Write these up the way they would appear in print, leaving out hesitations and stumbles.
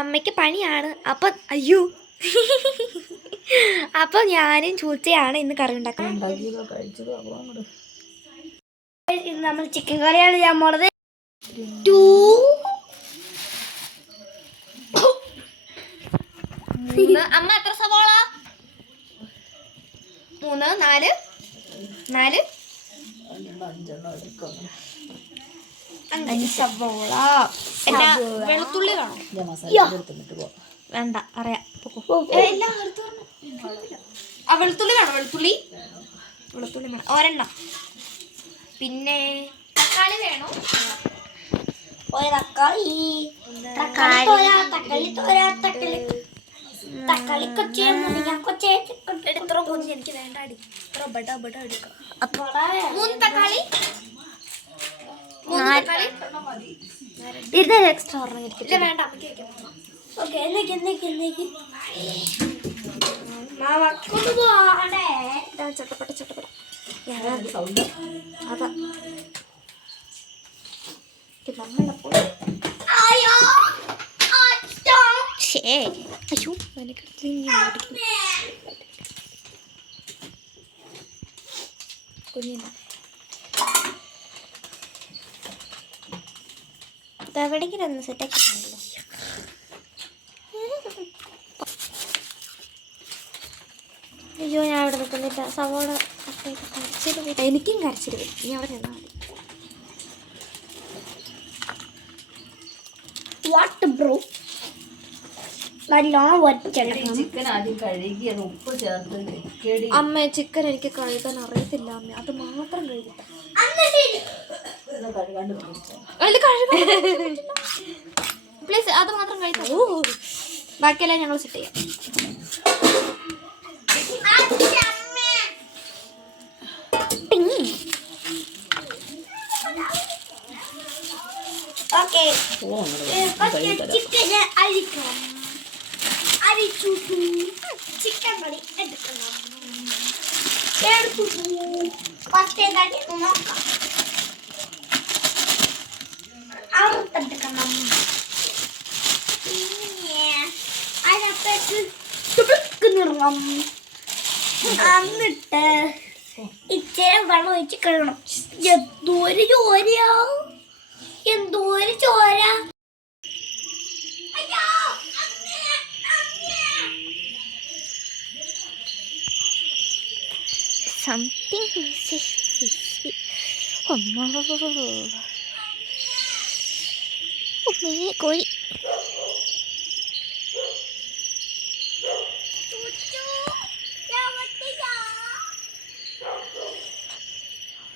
അമ്മയ്ക്ക് പണിയാണ്. അപ്പം അയ്യോ അപ്പം ഞാനും ചൂച്ചയാണ് ഇന്ന് കറി ഉണ്ടാക്കുന്നത്. ഇന്ന് നമ്മൾ ചിക്കൻ കറിയാണ് ഞാൻ പോണത്. അമ്മ എത്ര സവാള? 3 4 4 5 സവാള. വെളുത്തുള്ളി വേണം? വേണ്ട, അറിയാം. വെളുത്തുള്ളി വേണം. വെളുത്തുള്ളി വേണം ഒരെണ്ണം. പിന്നെ തക്കാളി വേണം. തക്കാളി കൊച്ചി എത്ര കൊഞ്ചി എനിക്ക് വേണ്ട. അടി ഇത്ര ബട ബട എടുക്കാം. 3 തക്കാളി. ഇത് എക്സ്ട്രാ ഇല്ല, വേണ്ട. ഓക്കെ, ചട്ടപ്പട്ട അതാ അയ്യോ കുഞ്ഞിന് എവിടെയെങ്കിലും ഒന്ന് സെറ്റാക്കി. അയ്യോ, ഞാൻ അവിടെ നിൽക്കുന്നില്ല. സവോള കരച്ചിൽ. എനിക്കും കരച്ചിൽ വരും. ഇനി അവിടെ നിന്നാൽ മതി. What bro? അമ്മ ചിക്കൻ എനിക്ക് കഴുകാൻ അറിയത്തില്ല അമ്മ. അത് മാത്രം കഴുകിട്ട പ്ലീസ്, അത് മാത്രം കഴിക്കാം. ബാക്കിയെല്ലാം ഞങ്ങൾ സെറ്റ് ചെയ്യാം. ചിക്കൻ കറി എടുക്കണം. നോക്കാം. അറുത്തെടുക്കണം. അതിനകത്തേക്ക് നിറണം. എന്നിട്ട് ഇച്ചിരി വെള്ളം ഒഴിച്ച് കഴുകണം. എന്തോരു ചോരയാ, എന്തോരു ചോര. Something fishy. കോഴി.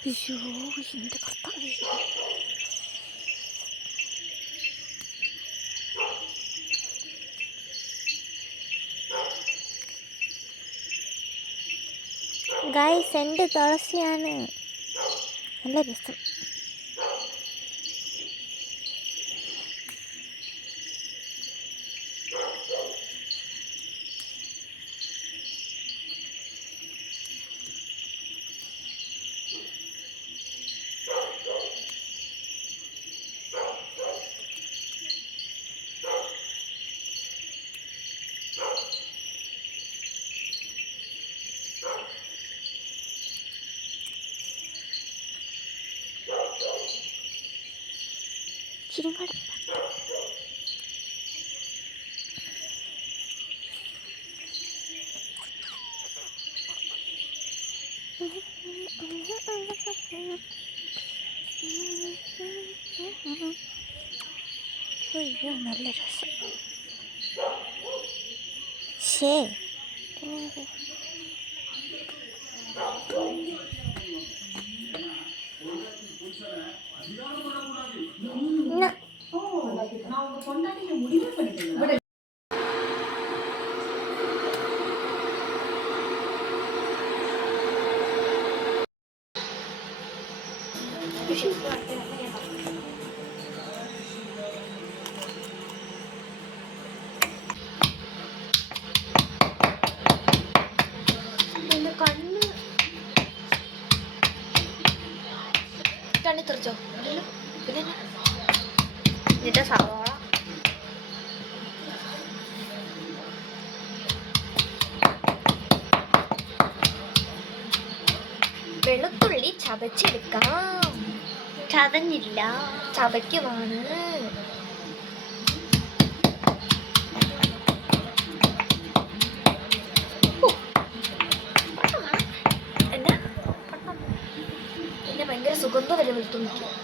അയ്യോ, എൻ്റെ കർത്താവേ. ഗായ്സ്, എൻ്റെ തുളസിയാണ്. നല്ല രസം. ചിരിങ്ങാട് അയ്യോ, നല്ല രസം. ശേ, കണ്ണി തെറിച്ചോ? പിന്നെ എന്നിട്ട് സവാള ചതച്ചെടുക്കാം. ചതഞ്ഞില്ല, ചതയ്ക്കുമാണ്. എന്നെ ഭയങ്കര സുഗന്ധം വരെ വെളുത്തു നിൽക്കും.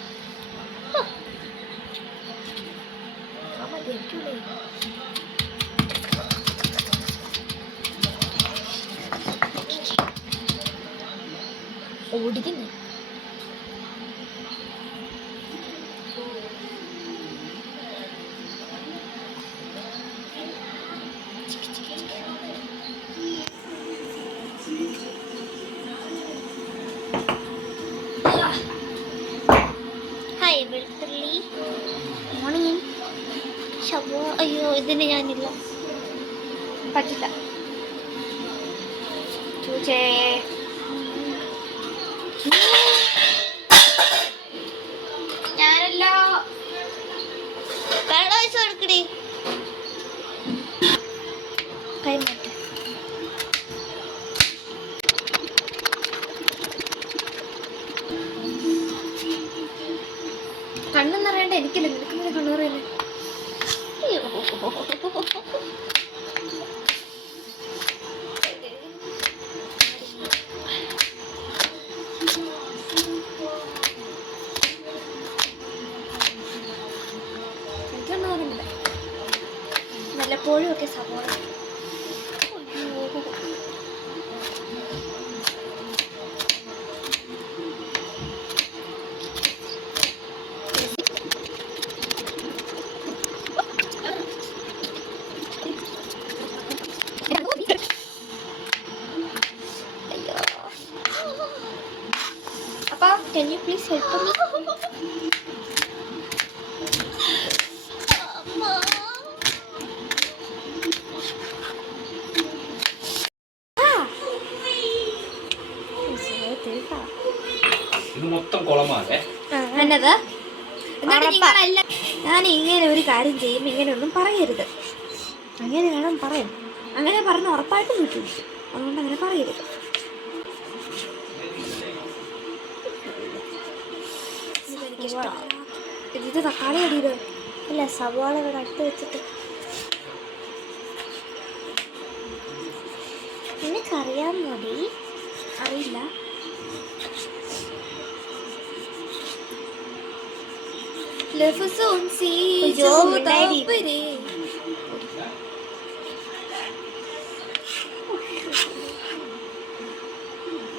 ഓടിക്കുന്നു. ഹായ് വെളുത്തുള്ളി മോർണിംഗ് ശവോ. അയ്യോ ഇതിന് ഞാനില്ല, പറ്റില്ല. ചൂച്ചേ ഞാനല്ലോ വെള്ളം ഒഴിച്ച് കൊടുക്കടി. കൈ മാറ്റ. കണ്ണെന്ന് അറിയണ്ട എനിക്കല്ലേ, നിനക്ക് കണ്ണു പറയല്ലേ. വല്ലപ്പോഴും ഒക്കെ സവാള. Papa, can you please help me? ഇത് മൊത്തം കുളമാണേ. എന്നത് ഞാൻ ഇങ്ങനെ ഒരു കാര്യം ചെയ്യും, ഇങ്ങനെയൊന്നും പറയരുത്. അങ്ങനെ വേണം പറയാൻ. അങ്ങനെ പറഞ്ഞ് ഉറപ്പായിട്ടും കിട്ടും. അതുകൊണ്ട് അങ്ങനെ പറയരുത്. ഇത് തക്കാളി അടിയത് ഇല്ല, സവാള ഇവിടെ അടുത്ത് വെച്ചിട്ട്. നിനക്കറിയാൻ മതി. അറിയില്ല.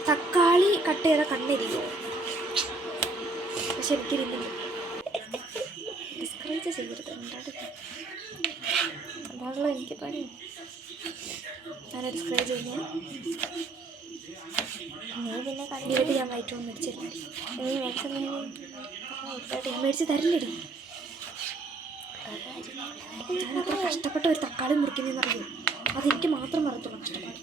തക്കാളി കട്ട് ചെയ്ത കണ്ണിരിക്കോ? പക്ഷെ എനിക്കിരുന്നില്ല. ഡിസ്കറേജ് ചെയ്യരുത്. അതാണല്ലോ എനിക്ക് പണി. ഞാൻ ഡിസ്കറേജ് കഴിഞ്ഞാൽ നീ പിന്നെ കണ്ടിട്ട് ഞാൻ വൈറ്റൊന്നും മേടിച്ചില്ല. നീ മേടിച്ച് തരില്ലടി. ഞാനത്ര കഷ്ടപ്പെട്ട ഒരു തക്കാളി മുറിക്കുന്നതെന്ന് അറിയോ? അതെനിക്ക് മാത്രം മറത്തുള്ളൂ കഷ്ടപ്പാട്.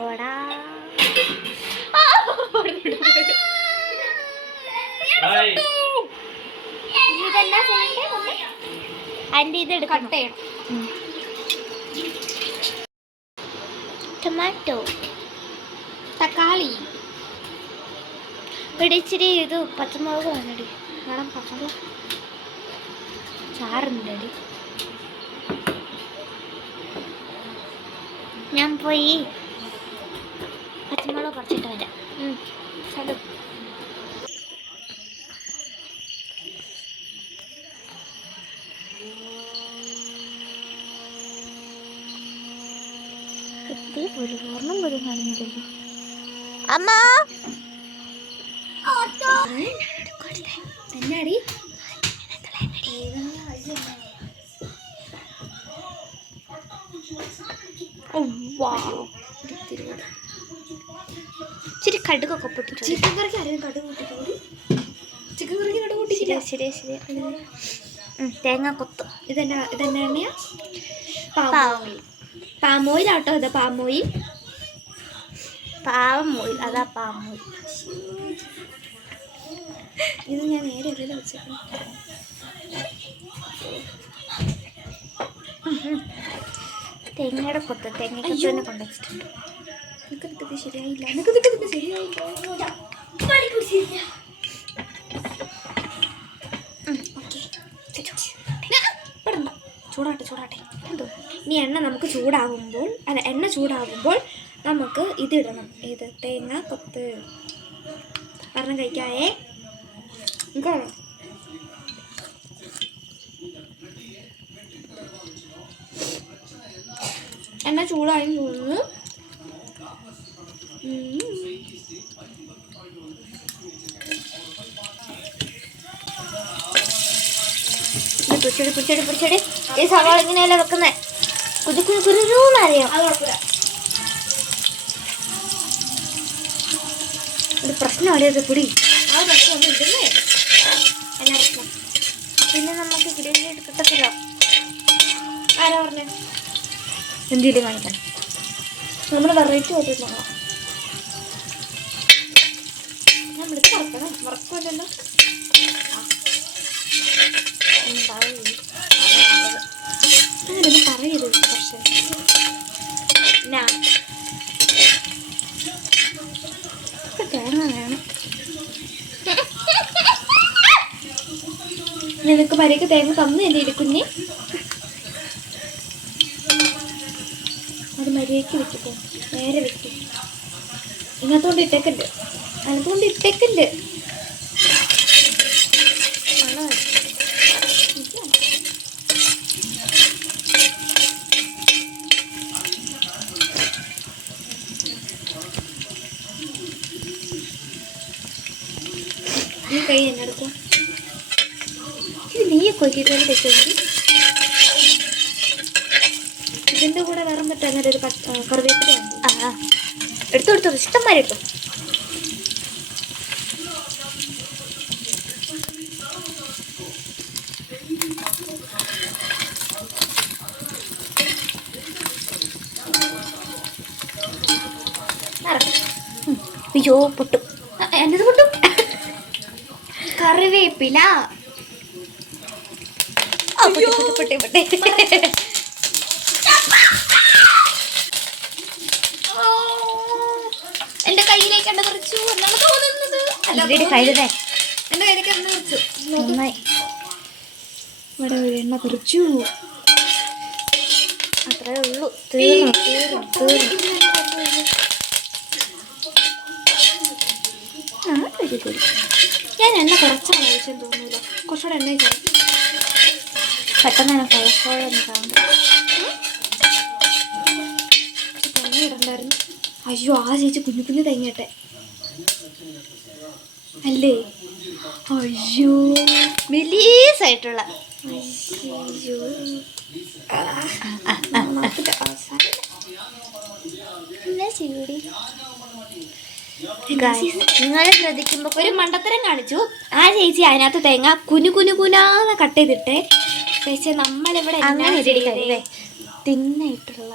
പോടാ അതിൻ്റെ ഇത് കട്ട് ചെയ്യണം. ടൊമാറ്റോ, തക്കാളി, ഇടിച്ചിരി ഇത് പച്ചമുളക് വേണടി. വേണം പച്ചമുളക് ചാറുണ്ടടി. ഞാൻ പോയി പച്ചമുളക് പറിച്ചിട്ട് വരാം. ഒരു ഓർണം പോലും കാണുന്നില്ലല്ലോ. അമ്മ എന്നാടി ഇച്ചിരി കടുകൊക്കെ പൊട്ടിച്ചു. ചിക്കൻ കറിക്ക് ആരെയും കടുക് പൊട്ടിക്കോ? ചിക്കൻ കറിക്ക് കടുക് പൊട്ടിക്കില്ല. ശരിയാ ശരിയാ. തേങ്ങ കൊത്ത്. ഇതെന്നാ എണ്ണയാ? പാമോയിലാട്ടോ. ഇതാ പാമോയിൽ. പാമോയിൽ, അതാ പാമോയിൽ. ഇത് ഞാൻ നേരെ ഉള്ളിൽ വെച്ചേക്കണം. തേങ്ങയുടെ കൊത്ത് തേങ്ങയ്ക്ക് തന്നെ കൊണ്ടുവച്ചിട്ടുണ്ട്. നിനക്ക് ശരിയായില്ല, നിനക്ക് ശരിയായില്ല. ചൂടാട്ടെ എന്തോ. ഇനി നമുക്ക് എണ്ണ ചൂടാകുമ്പോൾ നമുക്ക് ഇതിടണം. ഇത് തേങ്ങ കൊത്ത്. കാരണം കഴിക്കാവേ. എണ്ണ ചൂടായി തോന്നുന്നു. പിടിച്ചടി. ഈ സവാള ഇങ്ങനെയല്ല വെക്കുന്നേ. കുരുന്നറിയാം. ഒരു പ്രശ്നമല്ലേ അത് പിടി. ആ പ്രശ്നമൊന്നും ഇല്ലല്ലേ. എന്നാ പ്രശ്നം? പിന്നെ നമുക്ക് ഗ്രേവി കിട്ടത്തില്ല. ആരാ പറഞ്ഞേ? എന്തെങ്കിലും കാണിക്കണം. നമ്മൾ വെറൈറ്റി ആയിട്ട് നോക്കാം. നമ്മളിത് വറക്കുമല്ലോ. അങ്ങനെയൊന്നും പറയരുത്. പക്ഷേ തേങ്ങ വേണം. നിനക്ക് മര്യാദക്ക് തേങ്ങ തന്നു എൻ്റെ കുഞ്ഞ്. അത് മര്യാദക്ക് വെച്ചിപ്പോ നേരെ വെക്കും. ഇതിനകത്തോണ്ട് ഇട്ടേക്കണ്ട്. അതിനകത്തോണ്ട് ഇട്ടേക്കണ്ട്. ഈ കൈ എന്നെ എടുക്കുക. ഇത് നീയെ കൊക്കിയിട്ട് തെറ്റി. ഇതിൻ്റെ കൂടെ വേറെ പറ്റാൻ ഒരു കറിവേപ്പില എടുത്തു ഇഷ്ടംമാരെ എടുത്തു. അയ്യോ പൊട്ടും. എന്നത് പൊട്ടും. കറിവേപ്പില. എന്റെ കയ്യിലേക്ക് എണ്ണ തെറിച്ചു എന്നാണ് തോന്നുന്നത്. എന്റെ കയ്യിലേക്ക് എണ്ണ തെറിച്ചു. നന്നായി. ഇവിടെ ഒരു എണ്ണ തെറിച്ചു. അത്രേ ഉള്ളൂ. ഞാൻ എണ്ണ കുറച്ചാണ് കഴിച്ചെന്ന് തോന്നുന്നില്ല. കുറച്ചുകൂടെ എണ്ണ പെട്ടെന്ന് തന്നെ കൊളസ്ട്രോളൊന്നും കാണും. തേങ്ങ ഇടണ്ടായിരുന്നു. അയ്യോ ആ ചേച്ചി കുഞ്ഞു തേങ്ങട്ടെ അല്ലേ. അയ്യോ മെലീസായിട്ടുള്ള. അയ്യോ നിങ്ങൾ ശ്രദ്ധിക്കുമ്പോൾ ഒരു മണ്ടത്തരം കാണിച്ചു. ആ ചേച്ചി അതിനകത്ത് തേങ്ങ കുനാന്ന് കട്ട് ചെയ്തിട്ടേ. പക്ഷെ നമ്മളിവിടെ തിന്നായിട്ടുള്ള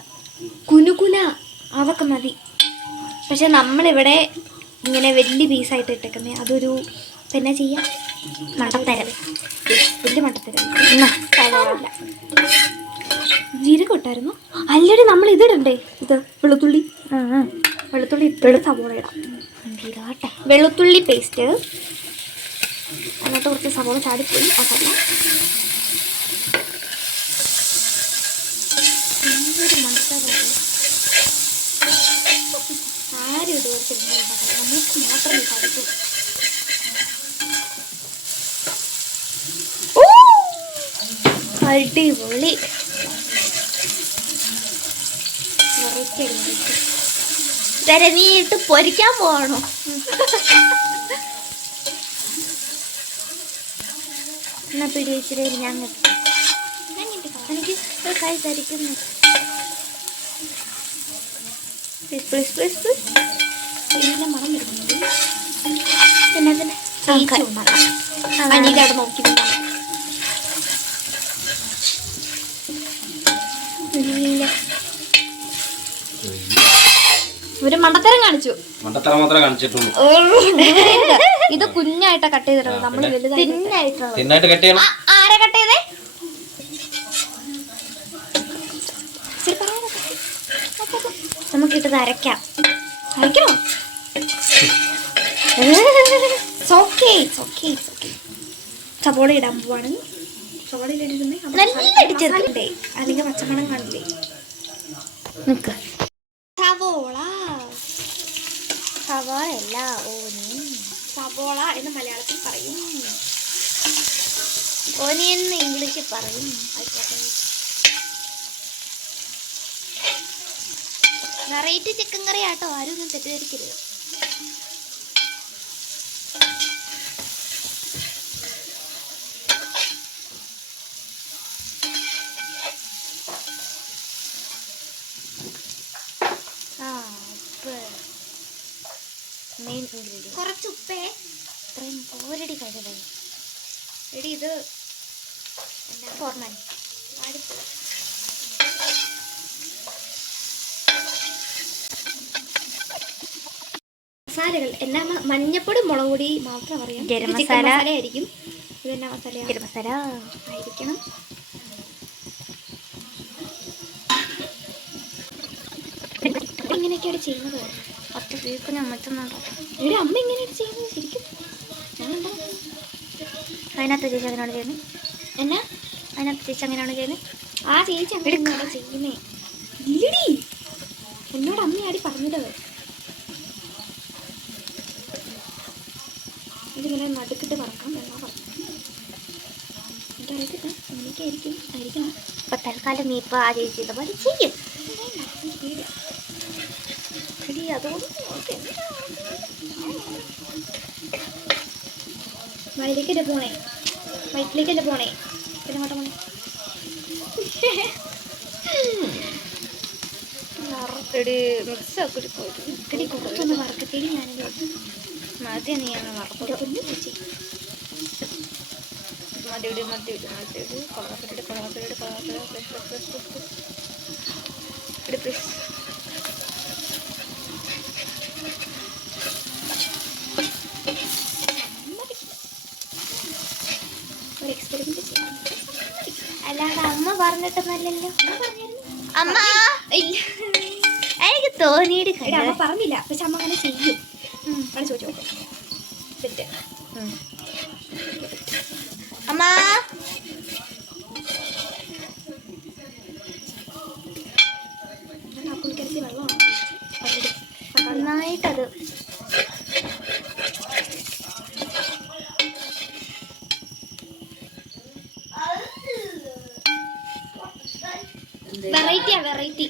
കുന അതൊക്കെ മതി. പക്ഷെ നമ്മളിവിടെ ഇങ്ങനെ വലിയ പീസായിട്ട് ഇട്ടേക്കുന്നേ. അതൊരു പിന്നെ ചെയ്യാം മണ്ടത്തരം. വലിയ മണ്ടത്തരം. ജീരകം ഇട്ടായിരുന്നു. അല്ലടി നമ്മൾ ഇതിടണ്ടേ? ഇത് വെളുത്തുള്ളി ഇട്ട് സവോള ഇടാം. വെളുത്തുള്ളി പേസ്റ്റ്. അതിനകത്ത് കുറച്ച് സവോള ചാടിപ്പോയി. അതല്ല എന്തൊരു മണ്ടത്തരം. ആരും ഇതുപോലെ നമുക്ക് മാത്രമേ സാധിക്കൂ. അടിപൊളി. നീ ഇട്ട് പൊരിക്കാൻ പോകണോ? എന്നാ പിടി വെച്ചിട്ട് ഞാൻ എനിക്ക് കൈ ധരിക്കുന്നു. മണം വരുന്നുണ്ട്. പിന്നെ അനീതവിടെ നോക്കി ഒരു മണ്ടത്തരം കാണിച്ചു. മണ്ടത്തരം മാത്രമേ കാണിച്ചിട്ടുള്ളൂ. ഇത് കുഞ്ഞായിട്ടാ കട്ട് ചെയ്തിട്ടുള്ളത്. നമ്മൾ തിന്നായിട്ടുള്ളത്. തിന്നായിട്ട് കട്ട് ചെയ്യണം. ആരെ കട്ട് ചെയ്തേ? നമുക്കിട്ടത് അരയ്ക്കാം. അരയ്ക്കണോ? സവോള ഇടാൻ പോവാണ്. സവോള ഇട്ടിട്ടുണ്ടേ അല്ലെങ്കിൽ പച്ചമണം കാണില്ലേ. നിക്ക് സവോള സവോള സവോള എന്ന് മലയാളത്തിൽ പറയും. ഓനിയൻ എന്ന് ഇംഗ്ലീഷിൽ പറയും. വെറൈറ്റി ചിക്കൻ കറി ആട്ടോ, ആരും ഒന്നും തെറ്റിദ്ധരിക്കരുത്. മെയിൻ ഇൻഗ്രീഡിയൻ കുറച്ച് ഉപ്പേ. ഇത്രയും പോരടി കഴിവേ എടി. ഇത് എന്താ ഫോർമാൻ മസാലകൾ എല്ലാം മഞ്ഞപ്പൊടി മുളക് പൊടി മാത്രം അറിയാം. ഗരം മസാല ആയിരിക്കും. ഇതെന്നാ മസാല? ഗരം മസാല ആയിരിക്കണം. ഇങ്ങനെയൊക്കെയാണ് ചെയ്യുന്നത്. ഒറ്റ വീക്കിന് അമ്മത്തുന്നുണ്ടോ? ഇവിടെ അമ്മ ഇങ്ങനെയാണ് ചെയ്യുന്നത് ശരിക്കും. അതിനകത്ത് ചേച്ചി അങ്ങനെയാണ് ചെയ്യുന്നത്. എന്നാ അതിനകത്ത് ചേച്ചി അങ്ങനെയാണ് ചെയ്യുന്നത്. ആ ചേച്ചി അങ്ങനെയാണ് ചെയ്യുന്നേ. ഇല്ലടി, എന്നോട് അമ്മയാടി പറഞ്ഞത്. ഇതിങ്ങനെ നടുക്കിട്ട് വറക്കാം എന്നാ പറഞ്ഞു. എനിക്കറിയത്തില്ല, എനിക്കായിരിക്കണം. അപ്പൊ തൽക്കാലം നീ ഇപ്പൊ ആ ചേച്ചി പോലെ ചെയ്യും. വയലേക്കല്ലേ പോണേ, വയറ്റിലേക്കല്ലേ പോണേ. പിന്നെ അങ്ങോട്ട് പോണേ. വറുത്തടി മിക്സ് ആക്കി കുറച്ചൊന്ന് വറക്കത്തേടി. ഞാനിത് മതി, നീ അങ്ങ് വറുത്തോട്ട് മതിയുടെ ഒരു എക്സ്പെരിമെന്റ് ചെയ്യാം. അല്ലാതെ അമ്മ പറഞ്ഞിട്ടൊന്നല്ലല്ലോ. അമ്മ എനിക്ക് തോന്നിയിട്ട് അമ്മ പറഞ്ഞില്ല, പക്ഷെ അമ്മ അങ്ങനെ ചെയ്യും. ചോദിച്ചോ സെറ്റ് അമ്മ. പുളിക്കരത്തി വെള്ളമാണ് നന്നായിട്ടത്. വെറൈറ്റിയാ വെറൈറ്റി.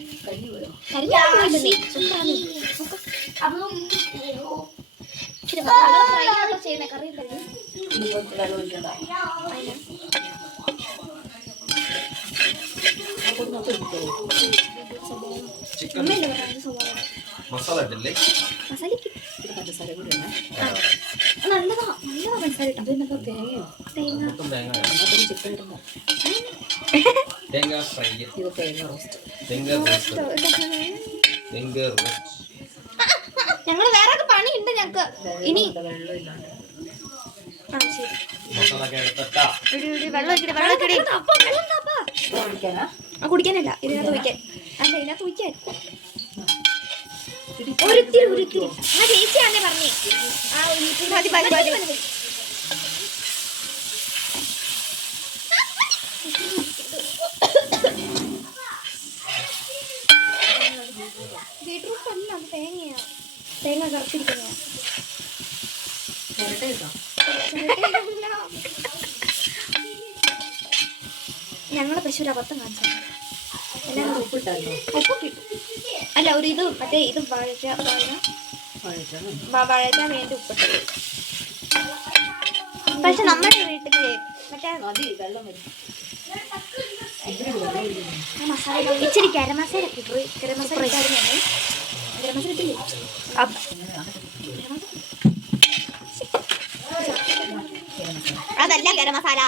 ചെയ്യുന്ന കറി മസാല ഇട്ടില്ലേ? മസാലയ്ക്ക് നല്ലതാ നല്ലതാ മസാല ഇട്ടോ. തേങ്ങ ഫ്രൈ, ഞങ്ങള് വേറെ പണിയുണ്ട് ഞങ്ങക്ക് ഇനി. ആ ശരി, കുടിക്കാനല്ല, ഇതിനകത്ത് വയ്ക്കാൻ. അല്ല ഇതിനകത്ത് വയ്ക്കാൻ ഒരിത്തിരി ഒരിത്തിരി. ആ ചേച്ചിയാണേ പറഞ്ഞേ. ആ ബീട്രൂട്ട് അല്ല, അത് തേങ്ങയാ. തേങ്ങ കറച്ചിരിക്കുന്നതാ. ഞങ്ങളെ പശുവിൽ അബദ്ധം കാണിച്ചു. എല്ലാവരും ഉപ്പൊക്കെ ഇട്ടു. അല്ല ഒരു ഇത് മറ്റേ ഇത് വഴറ്റാൻ വേണ്ടി ഉപ്പിട്ടത്. പക്ഷെ നമ്മുടെ വീട്ടില് മറ്റേ മസാല ഇച്ചിരി ഗരം മസാല ഇട്ടു. ഗരം മസാല ഇട്ടായിരുന്നു. ഗരം മസാല ഇട്ടില്ലേ? അതല്ല ഗരം മസാല,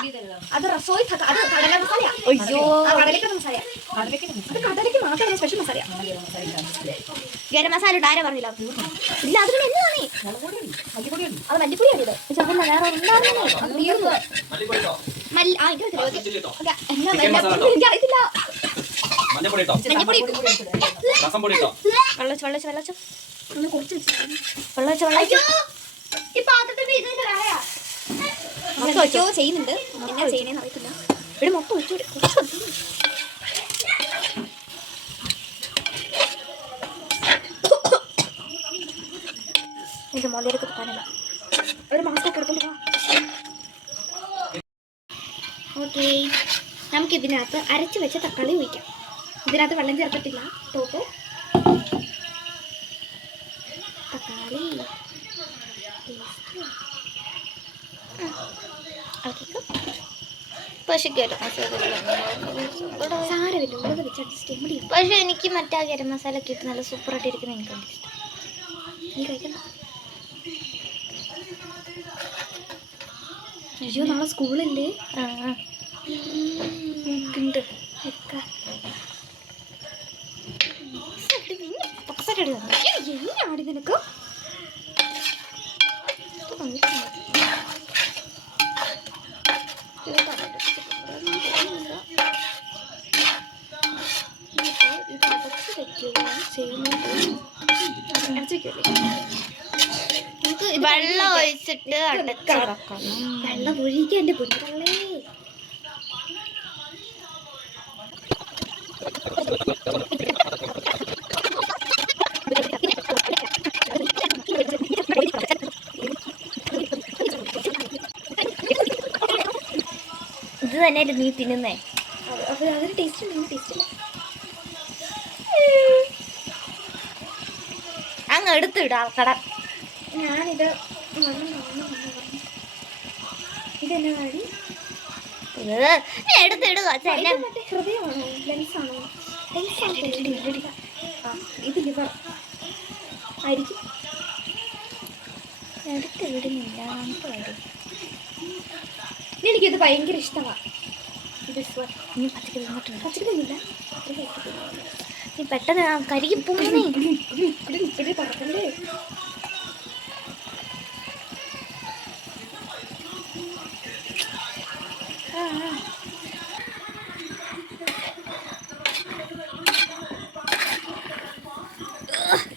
അത് റസോയി, അത് കടല മസാലയാ. അയ്യോ, കടലക്ക് മസാല. അത് കടലക്ക് മാത്രമേ സ്പെഷ്യൽ മസാല. ഗരം മസാല ഇട്ട് ആരാ പറഞ്ഞില്ല? ഇല്ല, അത് പിന്നെ എന്താണ്? അത് മല്ലിപ്പൊടിയാണ് ഇത്. പക്ഷെ അതല്ല, വേറെ ഉണ്ടാകുന്നേ. ചെയ്യുന്നുണ്ട്. എന്നാ ചെയ്യണേന്ന് അറിയത്തില്ല. ഇവിടെ മൊത്തം ഒഴിച്ചോടി. എന്റെ മോളിലേക്ക് തുപ്പാനല്ല, ഒരു മാസ്കൊക്കെ എടുത്തോണ്ട്. ഓക്കെ, നമുക്ക് ഇതിനകത്ത് അരച്ച് വെച്ച തക്കാളി ഒഴിക്കാം. ഇതിനകത്ത് വെള്ളം ചേർത്തിട്ടില്ല. ടോപ്പ് തക്കാളി പക്ഷെ ഗരം സാരമില്ല, മുളക് വെച്ച് അഡ്ജസ്റ്റ് ചെയ്യാൻ മതി. പക്ഷെ എനിക്ക് മറ്റേ ഗരം മസാല ഒക്കെ ഇട്ട് നല്ല സൂപ്പറായിട്ട് ഇരിക്കുന്ന എനിക്ക് ഇഷ്ടം. നീ കഴിക്കണ്ട. അയ്യോ, നാളെ സ്കൂളില്ലേ? ഉണ്ട്. ആടി നിനക്ക് വെള്ളം ഒഴിച്ചിട്ട് വെള്ളം ഒഴിക്കാൻ എന്റെ പൊന്നേ. ഇത് തന്നെ നീ തിന്നുന്നേ. അതൊരു ടേസ്റ്റ് ഉണ്ട്, ടേസ്റ്റ് ഇല്ല. അങ്ങ് എടുത്തിടാ കട. ഞാനിത് ഇതെന്നാ കാര്യം? എടുത്തിടുക. ഹൃദയമാണോ? ലെൻസാണോ? ഇത് ലിവർ ആയിരിക്കും. എടുത്തിടുന്നില്ല. എനിക്കിത് ഭയങ്കര ഇഷ്ടമാണ്. നീ പച്ചക്കറി പച്ചക്കറിയൊന്നുമില്ല. നീ പെട്ടെന്ന് കരിക്ക് പോകുന്നേ. പറക്കണ്ടേ?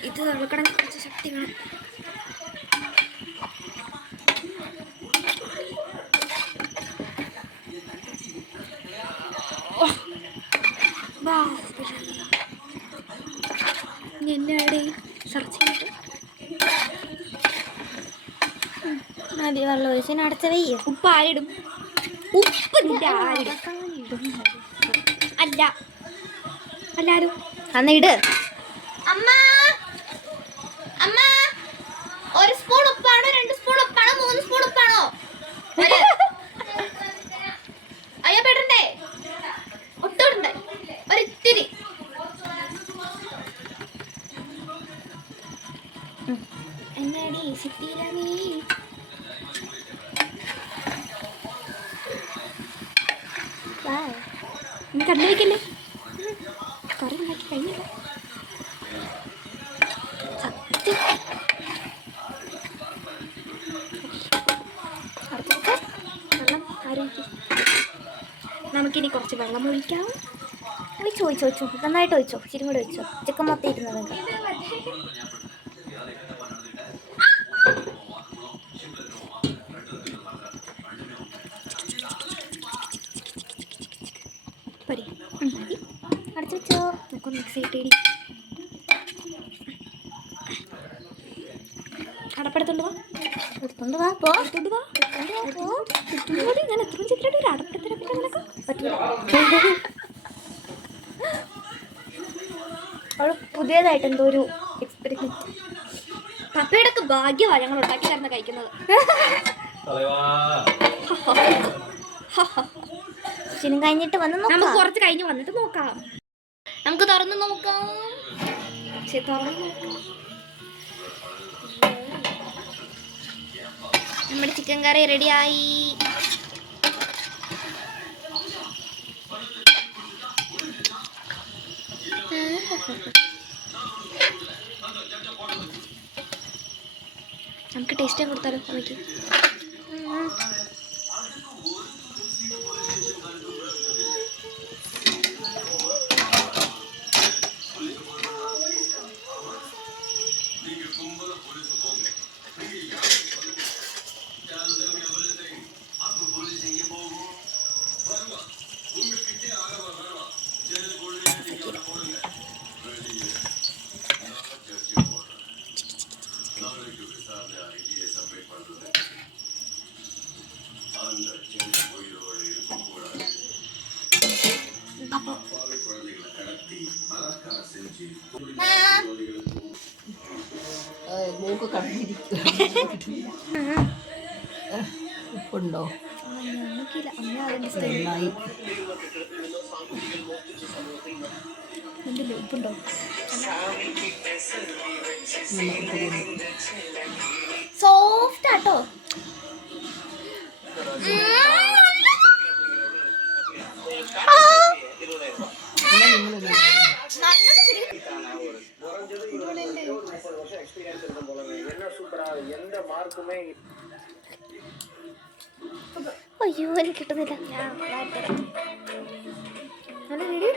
ഇത് വെള്ളക്കട കുറച്ച് ശക്തി വേണം. എന്നാടി സെർച്ച് ചെയ്തിട്ട് മതി. വെള്ളം ഒഴിച്ച് അടച്ച വെയ്യ. ഉപ്പ് ആരിടും? ഉപ്പ് അല്ല എല്ലാരും അന്ന് ഇട്. അമ്മ അമ്മ, 1 സ്പൂൺ ഉപ്പാണോ 2 സ്പൂൺ ഉപ്പാണോ 3 സ്പൂൺ ഉപ്പാണോ? അയ്യോ പെടണ്ടേ, ഒട്ടുണ്ടേ ഒരിത്തിരി. എന്നാടി സിറ്റിയിലാണീ? നീ കണ്ടുവയ്ക്കല്ലേ, കറി ഉണ്ടാക്കി കഴിഞ്ഞില്ല. വെള്ളം ആരോഗ്യം. നമുക്കിനി കുറച്ച് വെള്ളം ഒഴിക്കാം. ഒഴിച്ചോ നന്നായിട്ട് ഒഴിച്ചോ. ഇച്ചിരി കൂടെ ഒഴിച്ചോ. ചിക്കൻ മൊത്തം ഇരുന്നത് അടച്ചു വെച്ചോ. നമുക്കൊന്ന് മിക്സ് ചെയ്തിട്ടേടി. അടപ്പെടുത്തോണ്ട് വാ. എടുത്തോണ്ട് വാ. ഞാൻ എത്ര ചിത്രമായിട്ട് ഒരു അടപ്പെടുത്തിനെ നിനക്ക് പറ്റില്ല. അവൾ പുതിയതായിട്ട് എന്തോ ഒരു എക്സ്പെരിമെന്റ്. പപ്പയുടെ ഒക്കെ ഭാഗ്യമാണ് ഞങ്ങൾ ഉണ്ടാക്കി തരുന്ന കഴിക്കുന്നത്. ശരിയും കഴിഞ്ഞിട്ട് വന്ന് നമുക്ക് കുറച്ച് കഴിഞ്ഞ് വന്നിട്ട് നോക്കാം. നമുക്ക് തുറന്ന് നോക്കാം. നമ്മുടെ ചിക്കൻ കറി റെഡിയായി. നമുക്ക് ടേസ്റ്റ് ചെയ്യാൻ കൊടുത്താലോ അമ്മയ്ക്ക്? മൂക്ക് ഉപ്പുണ്ടോ? നോക്കിയില്ല അമ്മ അതിൻ്റെ സ്റ്റൈൽ നന്നായി. എന്തില്ല ഉപ്പുണ്ടോ? സോഫ്റ്റ് ആട്ടോ. അയ്യോ എനിക്ക് കിട്ടുന്നില്ല. ഞാൻ നല്ല വീഡിയോ